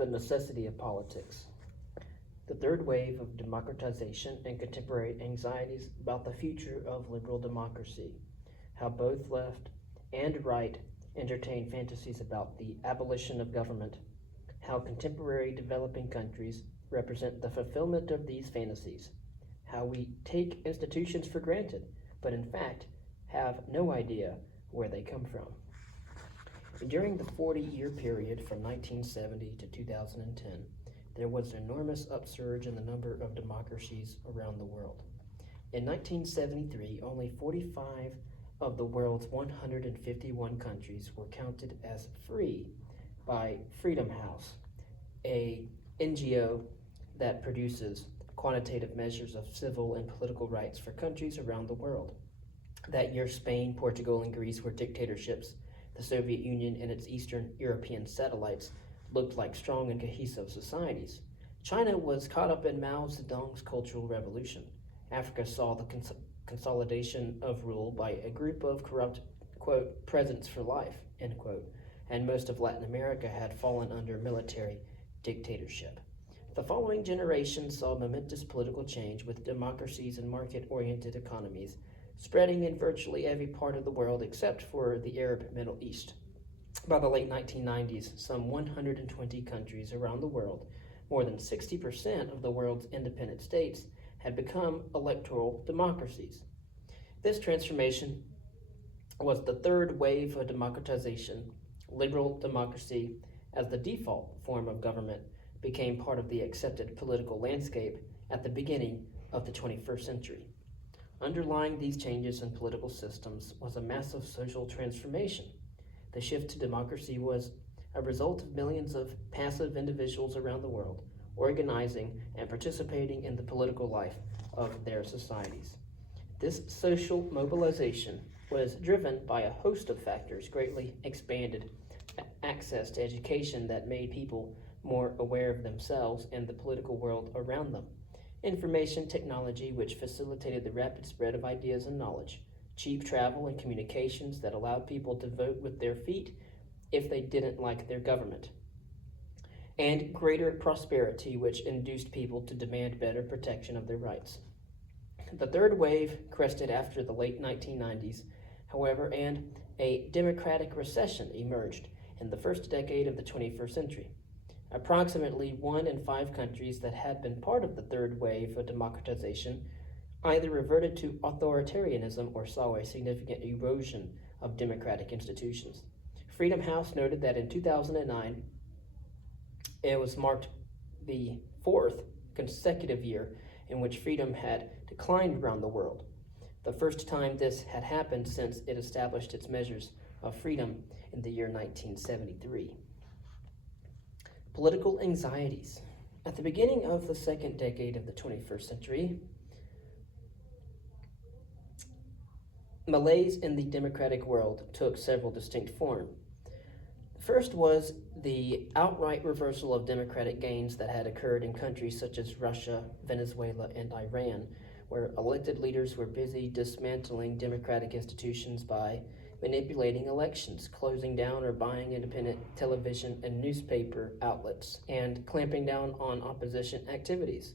The necessity of politics. The third wave of democratization and contemporary anxieties about the future of liberal democracy. How both left and right entertain fantasies about the abolition of government. How contemporary developing countries represent the fulfillment of these fantasies. How we take institutions for granted, but in fact have no idea where they come from. During the 40-year period from 1970 to 2010, there was an enormous upsurge in the number of democracies around the world. In 1973, only 45 of the world's 151 countries were counted as free by Freedom House, a NGO that produces quantitative measures of civil and political rights for countries around the world. That year, Spain, Portugal, and Greece were dictatorships. The Soviet Union and its Eastern European satellites looked like strong and cohesive societies. China was caught up in Mao Zedong's Cultural Revolution. Africa saw the consolidation of rule by a group of corrupt, quote, presidents for life, end quote, and most of Latin America had fallen under military dictatorship. The following generation saw momentous political change with democracies and market-oriented economies spreading in virtually every part of the world except for the Arab Middle East. By the late 1990s, some 120 countries around the world, more than 60% of the world's independent states, had become electoral democracies. This transformation was the third wave of democratization. Liberal democracy, as the default form of government, became part of the accepted political landscape at the beginning of the 21st century. Underlying these changes in political systems was a massive social transformation. The shift to democracy was a result of millions of passive individuals around the world organizing and participating in the political life of their societies. This social mobilization was driven by a host of factors, greatly expanded access to education that made people more aware of themselves and the political world around them. Information technology, which facilitated the rapid spread of ideas and knowledge. Cheap travel and communications that allowed people to vote with their feet if they didn't like their government. And greater prosperity, which induced people to demand better protection of their rights. The third wave crested after the late 1990s, however, and a democratic recession emerged in the first decade of the 21st century. Approximately 1 in 5 countries that had been part of the third wave of democratization either reverted to authoritarianism or saw a significant erosion of democratic institutions. Freedom House noted that in 2009, it was marked the 4th consecutive year in which freedom had declined around the world, the first time this had happened since it established its measures of freedom in the year 1973. Political anxieties. At the beginning of the second decade of the 21st century, malaise in the democratic world took several distinct forms. The first was the outright reversal of democratic gains that had occurred in countries such as Russia, Venezuela, and Iran, where elected leaders were busy dismantling democratic institutions by manipulating elections, closing down or buying independent television and newspaper outlets, and clamping down on opposition activities.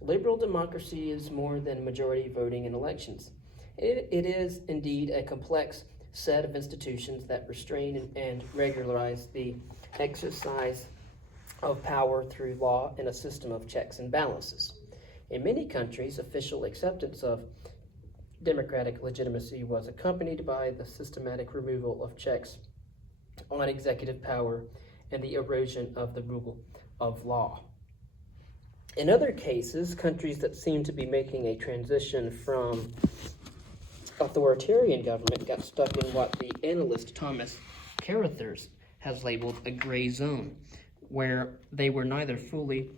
Liberal democracy is more than majority voting in elections. It is indeed a complex set of institutions that restrain and regularize the exercise of power through law and a system of checks and balances. In many countries, official acceptance of democratic legitimacy was accompanied by the systematic removal of checks on executive power and the erosion of the rule of law. In other cases, countries that seem to be making a transition from authoritarian government got stuck in what the analyst Thomas Carruthers has labeled a gray zone, where they were neither fully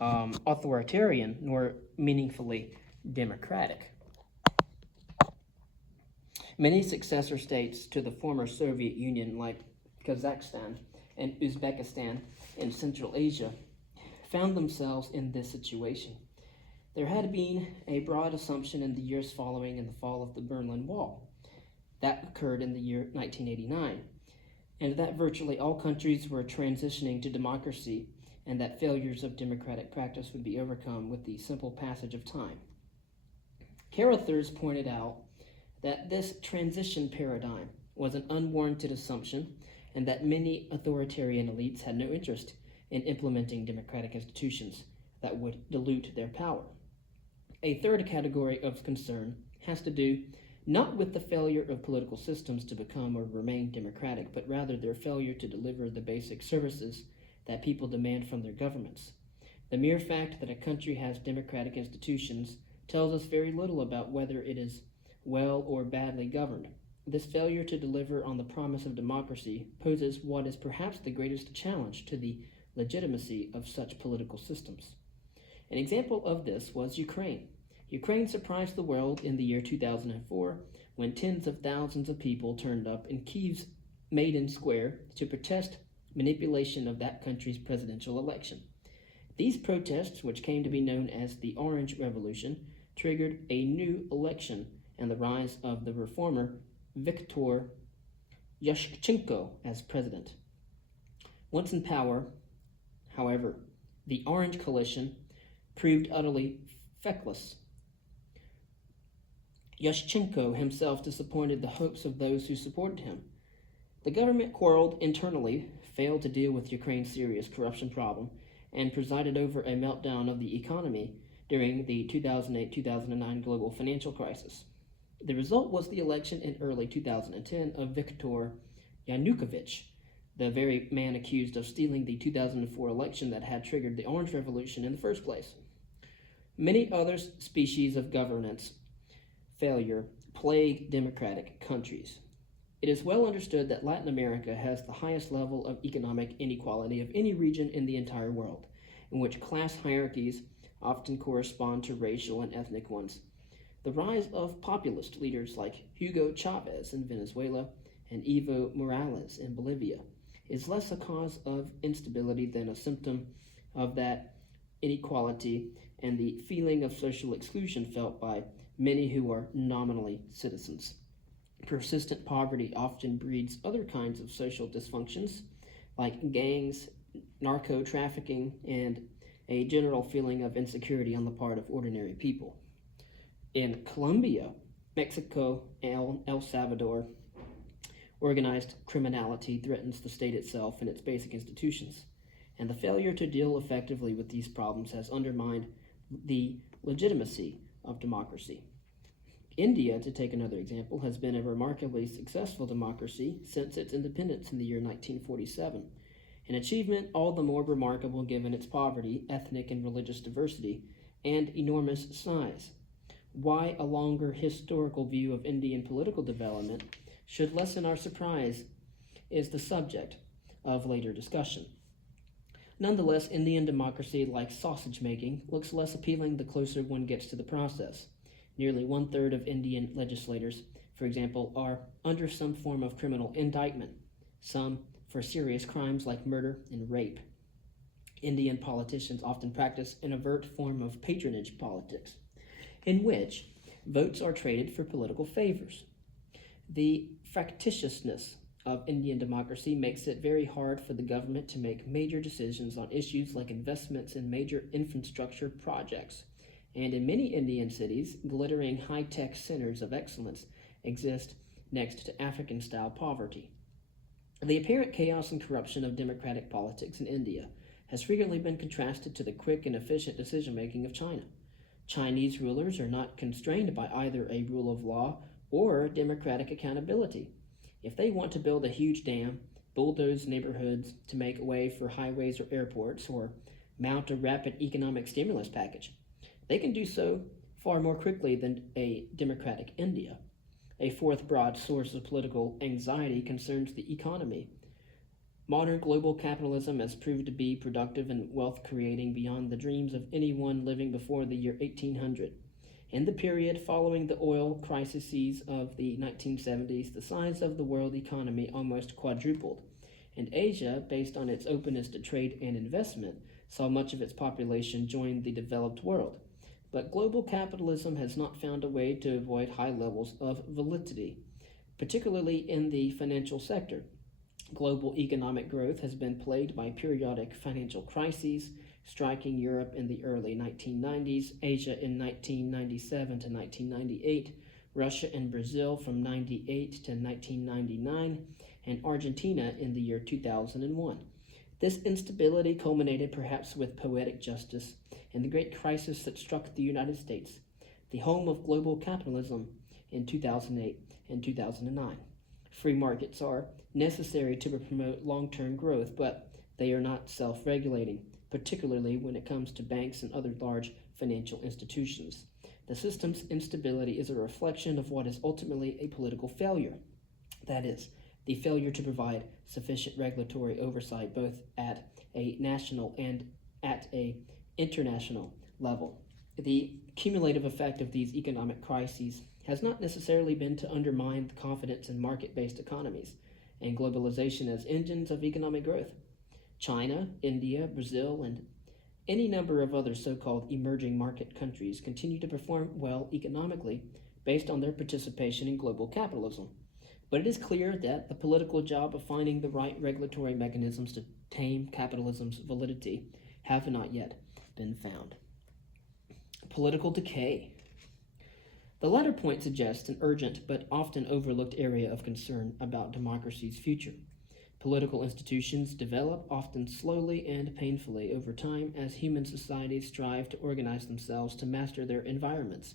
authoritarian nor meaningfully democratic. Many successor states to the former Soviet Union, like Kazakhstan and Uzbekistan in Central Asia, found themselves in this situation. There had been a broad assumption in the years following in the fall of the Berlin Wall. That occurred in the year 1989. and that virtually all countries were transitioning to democracy, and that failures of democratic practice would be overcome with the simple passage of time. Carruthers pointed out that this transition paradigm was an unwarranted assumption, and that many authoritarian elites had no interest in implementing democratic institutions that would dilute their power. A third category of concern has to do not with the failure of political systems to become or remain democratic, but rather their failure to deliver the basic services that people demand from their governments. The mere fact that a country has democratic institutions tells us very little about whether it is well or badly governed. This failure to deliver on the promise of democracy poses what is perhaps the greatest challenge to the legitimacy of such political systems. An example of this was Ukraine. Ukraine surprised the world in the year 2004 when tens of thousands of people turned up in Kyiv's Maidan Square to protest manipulation of that country's presidential election. These protests, which came to be known as the Orange Revolution, triggered a new election and the rise of the reformer Viktor Yushchenko as president. Once in power, however, the Orange Coalition proved utterly feckless. Yushchenko himself disappointed the hopes of those who supported him. The government quarreled internally, failed to deal with Ukraine's serious corruption problem, and presided over a meltdown of the economy during the 2008-2009 global financial crisis. The result was the election in early 2010 of Viktor Yanukovych, the very man accused of stealing the 2004 election that had triggered the Orange Revolution in the first place. Many other species of governance failure plague democratic countries. It is well understood that Latin America has the highest level of economic inequality of any region in the entire world, in which class hierarchies often correspond to racial and ethnic ones. The rise of populist leaders like Hugo Chavez in Venezuela and Evo Morales in Bolivia is less a cause of instability than a symptom of that inequality and the feeling of social exclusion felt by many who are nominally citizens. Persistent poverty often breeds other kinds of social dysfunctions, like gangs, narco-trafficking, and a general feeling of insecurity on the part of ordinary people. In Colombia, Mexico, and El Salvador, organized criminality threatens the state itself and its basic institutions, and the failure to deal effectively with these problems has undermined the legitimacy of democracy. India, to take another example, has been a remarkably successful democracy since its independence in the year 1947, an achievement all the more remarkable given its poverty, ethnic and religious diversity, and enormous size. Why a longer historical view of Indian political development should lessen our surprise is the subject of later discussion. Nonetheless, Indian democracy, like sausage making, looks less appealing the closer one gets to the process. Nearly one-third of Indian legislators, for example, are under some form of criminal indictment, some for serious crimes like murder and rape. Indian politicians often practice an overt form of patronage politics, in which votes are traded for political favors. The factitiousness of Indian democracy makes it very hard for the government to make major decisions on issues like investments in major infrastructure projects. And in many Indian cities, glittering high-tech centers of excellence exist next to African-style poverty. The apparent chaos and corruption of democratic politics in India has frequently been contrasted to the quick and efficient decision-making of China. Chinese rulers are not constrained by either a rule of law or democratic accountability. If they want to build a huge dam, bulldoze neighborhoods to make way for highways or airports, or mount a rapid economic stimulus package, they can do so far more quickly than a democratic India. A fourth broad source of political anxiety concerns the economy. Modern global capitalism has proved to be productive and wealth-creating beyond the dreams of anyone living before the year 1800. In the period following the oil crises of the 1970s, the size of the world economy almost quadrupled, and Asia, based on its openness to trade and investment, saw much of its population join the developed world. But global capitalism has not found a way to avoid high levels of volatility, particularly in the financial sector. Global economic growth has been plagued by periodic financial crises, striking Europe in the early 1990s, Asia in 1997 to 1998, Russia and Brazil from 98 to 1999, and Argentina in the year 2001. This instability culminated perhaps with poetic justice in the great crisis that struck the United States, the home of global capitalism, in 2008 and 2009. Free markets are necessary to promote long-term growth, but they are not self-regulating, particularly when it comes to banks and other large financial institutions. The system's instability is a reflection of what is ultimately a political failure. That is, the failure to provide sufficient regulatory oversight both at a national and at an international level. The cumulative effect of these economic crises has not necessarily been to undermine the confidence in market-based economies and globalization as engines of economic growth. China, India, Brazil, and any number of other so-called emerging market countries continue to perform well economically based on their participation in global capitalism. But it is clear that the political job of finding the right regulatory mechanisms to tame capitalism's validity have not yet been found. Political decay. The latter point suggests an urgent but often overlooked area of concern about democracy's future. Political institutions develop often slowly and painfully over time as human societies strive to organize themselves to master their environments.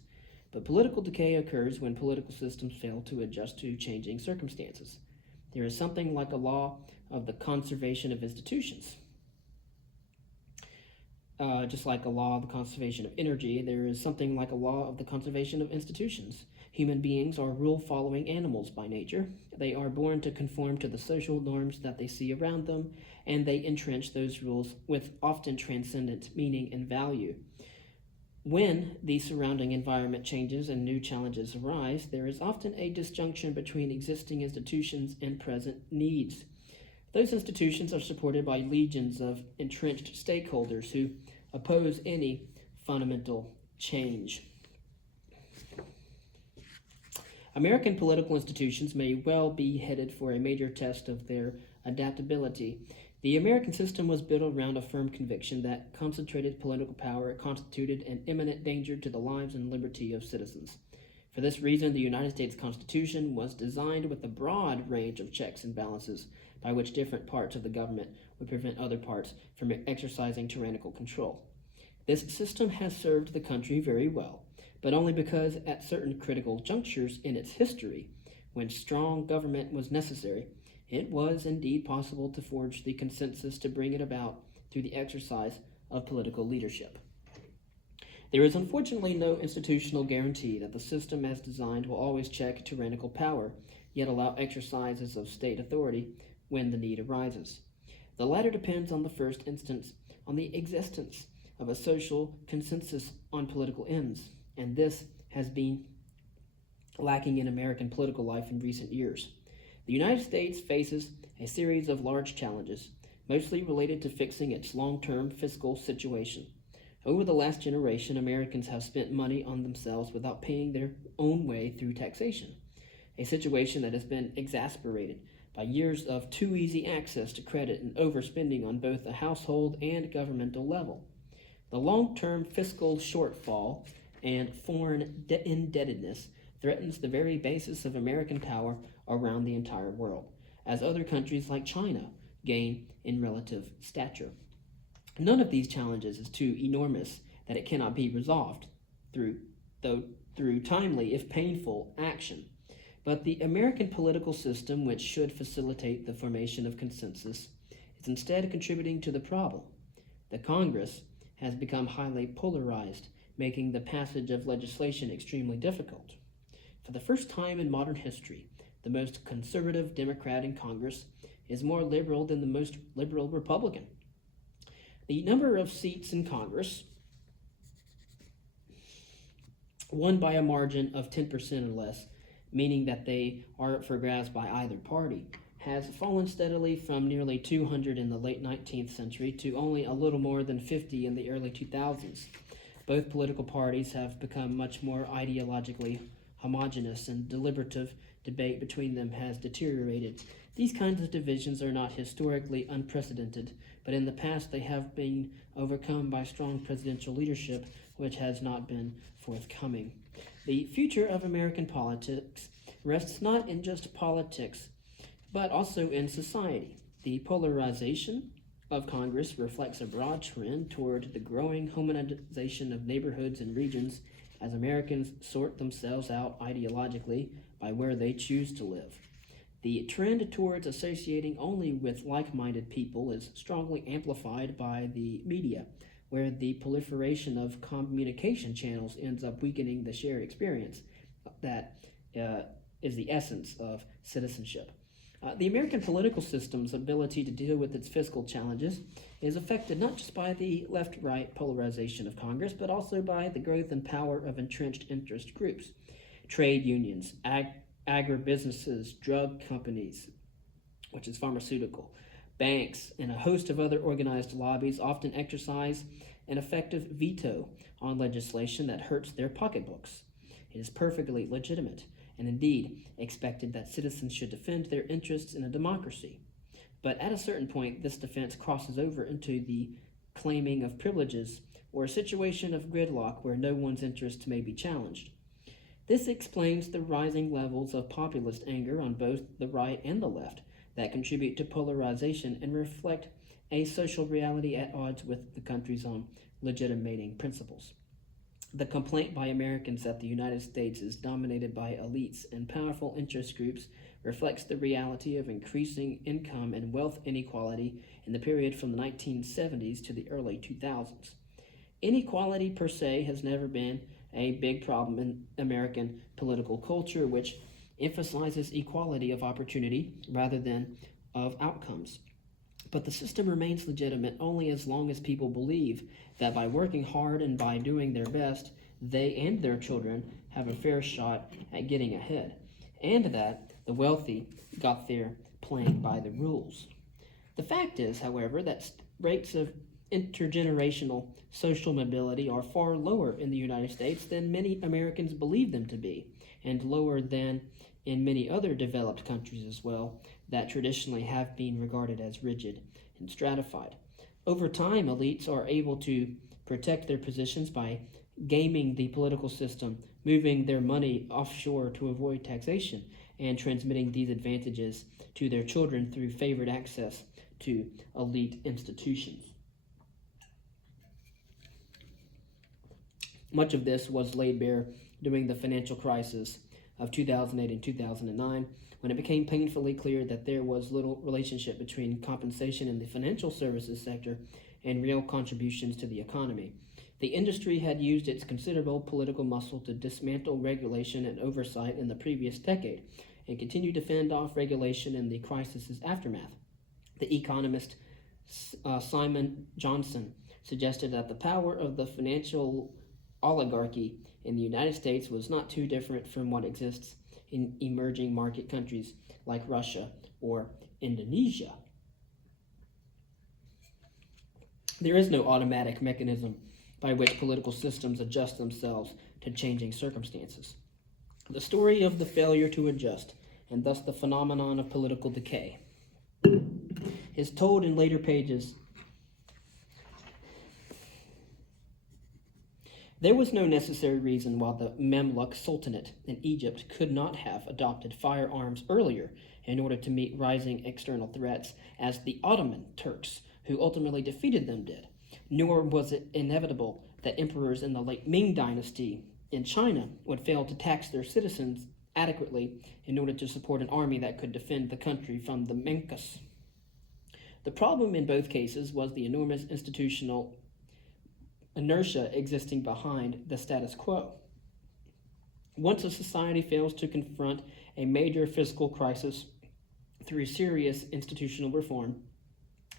But political decay occurs when political systems fail to adjust to changing circumstances. There is something like a law of the conservation of institutions. Just like a law of the conservation of energy, there is something like a law of the conservation of institutions. Human beings are rule-following animals by nature. They are born to conform to the social norms that they see around them, and they entrench those rules with often transcendent meaning and value. When the surrounding environment changes and new challenges arise, there is often a disjunction between existing institutions and present needs. Those institutions are supported by legions of entrenched stakeholders who oppose any fundamental change. American political institutions may well be headed for a major test of their adaptability. The American system was built around a firm conviction that concentrated political power constituted an imminent danger to the lives and liberty of citizens. For this reason, the United States Constitution was designed with a broad range of checks and balances by which different parts of the government would prevent other parts from exercising tyrannical control. This system has served the country very well, but only because at certain critical junctures in its history, when strong government was necessary, it was indeed possible to forge the consensus to bring it about through the exercise of political leadership. There is unfortunately no institutional guarantee that the system as designed will always check tyrannical power, yet allow exercises of state authority when the need arises. The latter depends on the first instance on the existence of a social consensus on political ends, and this has been lacking in American political life in recent years. The United States faces a series of large challenges, mostly related to fixing its long-term fiscal situation. Over the last generation, Americans have spent money on themselves without paying their own way through taxation, a situation that has been exacerbated by years of too easy access to credit and overspending on both the household and governmental level. The long-term fiscal shortfall and foreign indebtedness threatens the very basis of American power around the entire world, as other countries like China gain in relative stature. None of these challenges is too enormous that it cannot be resolved through timely, if painful, action. But the American political system, which should facilitate the formation of consensus, is instead contributing to the problem. The Congress has become highly polarized, making the passage of legislation extremely difficult. For the first time in modern history, the most conservative Democrat in Congress is more liberal than the most liberal Republican. The number of seats in Congress, won by a margin of 10% or less, meaning that they are up for grabs by either party, has fallen steadily from nearly 200 in the late 19th century to only a little more than 50 in the early 2000s. Both political parties have become much more ideologically homogeneous and deliberative debate between them has deteriorated. These kinds of divisions are not historically unprecedented, but in the past they have been overcome by strong presidential leadership, which has not been forthcoming. The future of American politics rests not in just politics, but also in society. The polarization of Congress reflects a broad trend toward the growing homogenization of neighborhoods and regions as Americans sort themselves out ideologically by where they choose to live. The trend towards associating only with like-minded people is strongly amplified by the media, where the proliferation of communication channels ends up weakening the shared experience that is the essence of citizenship. The American political system's ability to deal with its fiscal challenges is affected not just by the left-right polarization of Congress, but also by the growth and power of entrenched interest groups. Trade unions, agribusinesses, drug companies, which is pharmaceutical, banks, and a host of other organized lobbies often exercise an effective veto on legislation that hurts their pocketbooks. It is perfectly legitimate and indeed expected that citizens should defend their interests in a democracy. But at a certain point, this defense crosses over into the claiming of privileges or a situation of gridlock where no one's interests may be challenged. This explains the rising levels of populist anger on both the right and the left that contribute to polarization and reflect a social reality at odds with the country's own legitimating principles. The complaint by Americans that the United States is dominated by elites and powerful interest groups reflects the reality of increasing income and wealth inequality in the period from the 1970s to the early 2000s. Inequality per se has never been a big problem in American political culture, which emphasizes equality of opportunity rather than of outcomes. But the system remains legitimate only as long as people believe that by working hard and by doing their best, they and their children have a fair shot at getting ahead, and that the wealthy got there playing by the rules. The fact is, however, that rates of intergenerational social mobility are far lower in the United States than many Americans believe them to be, and lower than in many other developed countries as well that traditionally have been regarded as rigid and stratified. Over time, elites are able to protect their positions by gaming the political system, moving their money offshore to avoid taxation, and transmitting these advantages to their children through favored access to elite institutions. Much of this was laid bare during the financial crisis of 2008 and 2009, when it became painfully clear that there was little relationship between compensation in the financial services sector and real contributions to the economy. The industry had used its considerable political muscle to dismantle regulation and oversight in the previous decade, and continued to fend off regulation in the crisis's aftermath. The economist Simon Johnson suggested that the power of the financial oligarchy in the United States was not too different from what exists in emerging market countries like Russia or Indonesia. There is no automatic mechanism by which political systems adjust themselves to changing circumstances. The story of the failure to adjust, and thus the phenomenon of political decay, is told in later pages. There was no necessary reason why the Mamluk Sultanate in Egypt could not have adopted firearms earlier in order to meet rising external threats, as the Ottoman Turks, who ultimately defeated them, did. Nor was it inevitable that emperors in the late Ming dynasty in China would fail to tax their citizens adequately in order to support an army that could defend the country from the Mencas. The problem in both cases was the enormous institutional inertia existing behind the status quo. Once a society fails to confront a major fiscal crisis through serious institutional reform,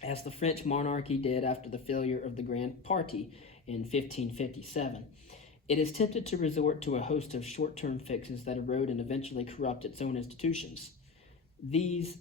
as the French monarchy did after the failure of the Grand Party in 1557, it is tempted to resort to a host of short-term fixes that erode and eventually corrupt its own institutions. These